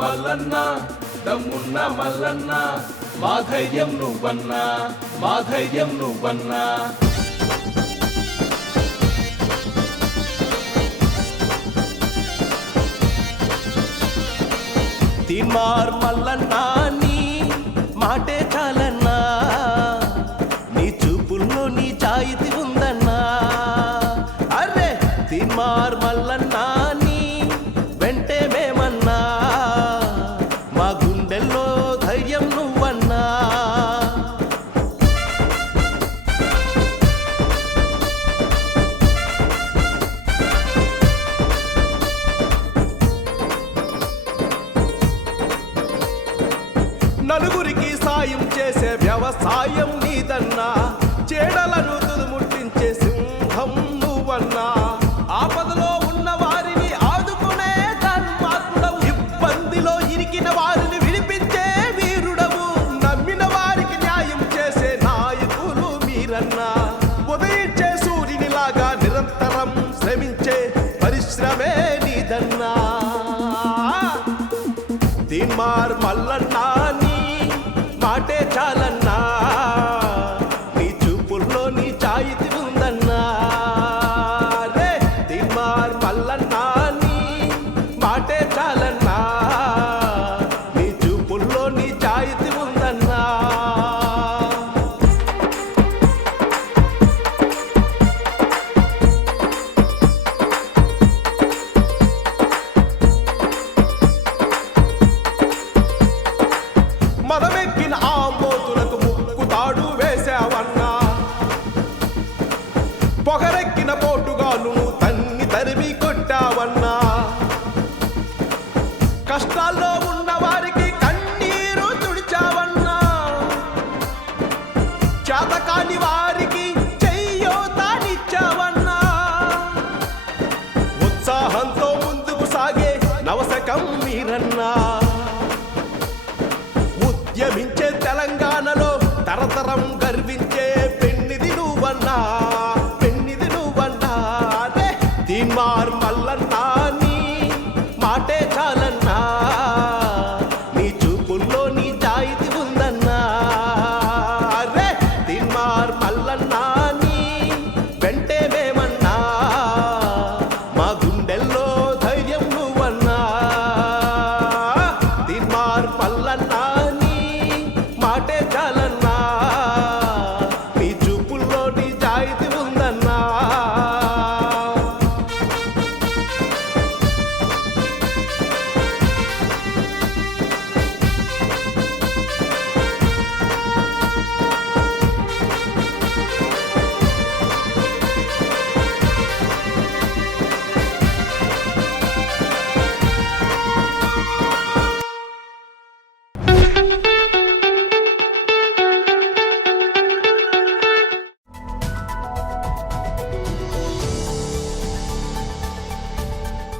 మల్లన్న దమ్మున్న మల్లన్న మా ధైర్యం నువ్వన్నా మా ధైర్యం నువ్వన్నా తీన్మార్ మల్లన్నా నీ మాటే చాలన్నా నీ చూపుల్లో నీ జాయితీ ఉందన్నా అరే తీన్మార్ మల్లన్నా నీ వెంటే మేమన్నా మా గుండెల్లో ధైర్యం నువ్వన్నా నలుగురికి సాయం చేసే వ్యవసాయం నీదన్నా చేడలను తుదుముట్టించే సింహం నువ్వన్నా ఆపదలో ఉన్న వారిని ఆదుకునే ధర్మాత్ముడవు ఇబ్బందిలో ఇరికిన వారిని విడిపించే వీరుడవు నమ్మిన వారికి న్యాయం చేసే నాయకులు మీరన్నా ఉదయించే సూర్యునిలాగా నిరంతరం శ్రమించే పరిశ్రమే నీదన్నా తీన్మార్ మల్లన్నా నీ మాటే చాలన్నా నీ చూపుల్లో నీ జాయితీ ఉందన్నా రే తీన్మార్ మల్లన్నా నీ మాటే చాలన్నా నీ చూపుల్లో నీ జాయితీ ఉందన్నా మదమెక్కిన ఆ మోతులకు ముక్కు తాడు వేసావన్నా పొగరెక్కిన పోటుగాను తన్ని తరిమి కొట్టావన్నా కష్టాల్లో ఉన్న వారికి కన్నీరు తుడిచావన్నా చేతకాని వారికి చెయ్యోతానిచ్చావన్నా ఉత్సాహంతో ముందుకు సాగే నవశకం మీరన్నా ఉద్యమించే తెలంగాణలో తరతరం గర్వించే పెన్నిది నువ్వన్నా పెన్నిది నువ్వన్నా అదే తీన్మార్ మల్లన్నా నీ మాటే చాలన్నా నీ చూపుల్లో నీ జాయితీ ఉందన్నా అరే తీన్మార్ మల్లన్నా నీ వెంటే మేమన్నా మా గుండెల్లో ధైర్యం నువ్వన్నా తీన్మార్ మల్లన్నా మాటే చాలన్నా